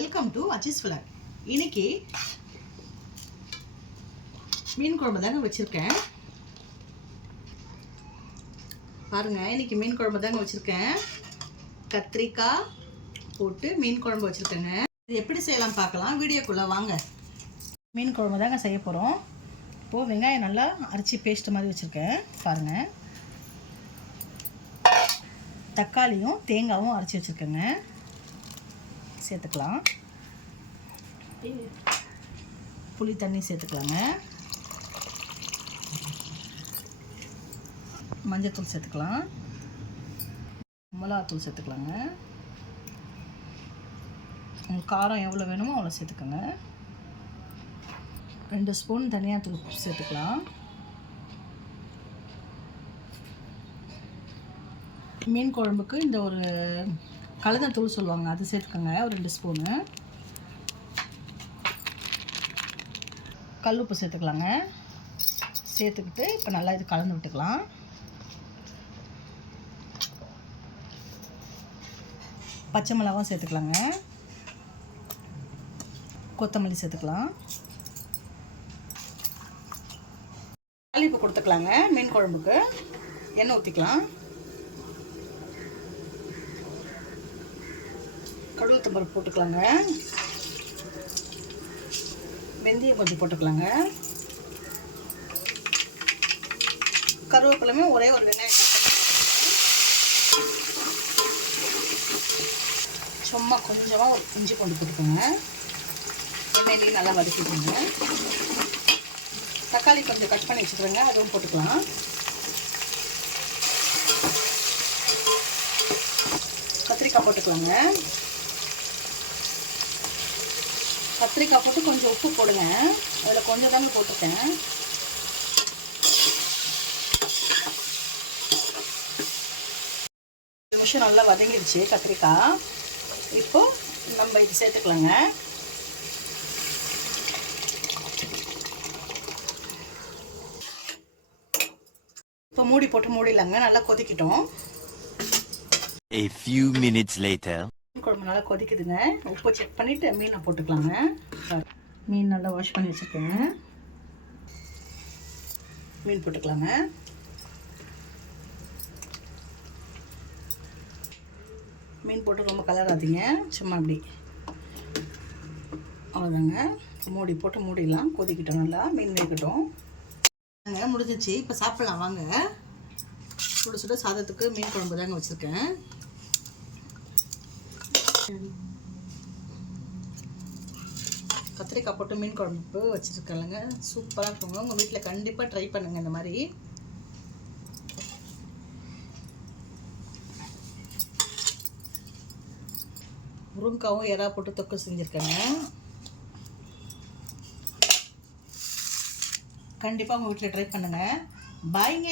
Welcome to Aziz vlog. இன்னைக்கு மீன் குழம்பு தாங்க வச்சிருக்கேன். பாருங்க, இன்னைக்கு மீன் குழம்பு தாங்க வச்சிருக்கேன். கத்திரிக்காய் போட்டு மீன் குழம்பு வச்சிருக்கேங்க. இது எப்படி செய்யலாம் பார்க்கலாம், வீடியோக்குள்ள வாங்க. மீன் குழம்பு தாங்க செய்ய போகிறோம். இப்போது வெங்காயம் நல்லா அரைச்சி பேஸ்ட் மாதிரி வச்சுருக்கேன் பாருங்கள். தக்காளியும் தேங்காயும் அரைச்சி வச்சுருக்கேங்க, சேர்த்துக்கலாம். புளி தண்ணி சேர்த்துக்கலாங்க. மஞ்சள்தூள் சேர்த்துக்கலாம். மிளகாத்தூள் சேர்த்துக்கலாங்க. உங்களுக்கு காரம் எவ்வளோ வேணுமோ அவ்வளோ சேர்த்துக்கோங்க. 2 ஸ்பூன் தனியாத்தூள் சேர்த்துக்கலாம். மீன் குழம்புக்கு இந்த ஒரு கலந்தத்தூள் சொல்லுவாங்க, அது சேர்த்துக்கோங்க, ஒரு 2 ஸ்பூனு. கல் உப்பு சேர்த்துக்கலாங்க. சேர்த்துக்கிட்டு இப்போ நல்லா இது கலந்து விட்டுக்கலாம். பச்சை மிளகாவும் சேர்த்துக்கலாங்க. கொத்தமல்லி சேர்த்துக்கலாம். தாளிப்பு கொடுத்துக்கலாங்க. மீன் குழம்புக்கு எண்ணெய் ஊற்றிக்கலாம். கடவுள் பருப்பு போட்டுக்கலாங்க. வெந்தயம் கொஞ்சம் போட்டுக்கலாங்க. கருவேப்பிலையுமே ஒரே ஒரு வெங்காயம் சும்மா கொஞ்சமாக ஒரு இஞ்சி கொண்டு போட்டுக்கோங்க. எண்ணெயிலையும் நல்லா வதக்கிக்கோங்க. தக்காளி கொஞ்சம் கட் பண்ணி வச்சுக்கிறேங்க, அதுவும் போட்டுக்கலாம். கத்திரிக்காய் போட்டுக்கலாங்க. கத்திரிக்காய் போட்டு கொஞ்சம் உப்பு போடுங்க. அதில் கொஞ்சம் தாங்க போட்டிருக்கேன். நிமிஷம் நல்லா வதங்கிடுச்சு கத்திரிக்காய். இப்போ நம்ம இது சேர்த்துக்கலாங்க. இப்போ மூடி போட்டு மூடிடலாங்க. நல்லா கொதிக்கிட்டோம். A few minutes later. குழம்பு நல்லா கொதிக்குதுங்க. உப்பு செக் பண்ணிவிட்டு மீனை போட்டுக்கலாங்க. மீன் நல்லா வாஷ் பண்ணி வச்சுருக்கேங்க. மீன் போட்டுக்கலாங்க. மீன் போட்டு ரொம்ப கலராதீங்க, சும்மா அப்படி அவ்வளோதாங்க. மூடி போட்டு மூடிடலாம். கொதிக்கிட்டோம், நல்லா மீன் வேகட்டும். முடிஞ்சிச்சு. இப்போ சாப்பிட்லாம் வாங்க. சுட சுட சாதத்துக்கு மீன் குழம்பு தாங்க வச்சுருக்கேன். கத்திரிக்காய் போட்டு மீன் குழம்பு வச்சுருக்கேன்லங்க, சூப்பராக இருக்குங்க. உங்கள் வீட்டில் கண்டிப்பாக ட்ரை பண்ணுங்கள் இந்த மாதிரி. முருங்காவும் எறா போட்டு தொக்கு செஞ்சுருக்கேங்க. கண்டிப்பாக உங்கள் வீட்டில் ட்ரை பண்ணுங்கள். பாய்ங்க.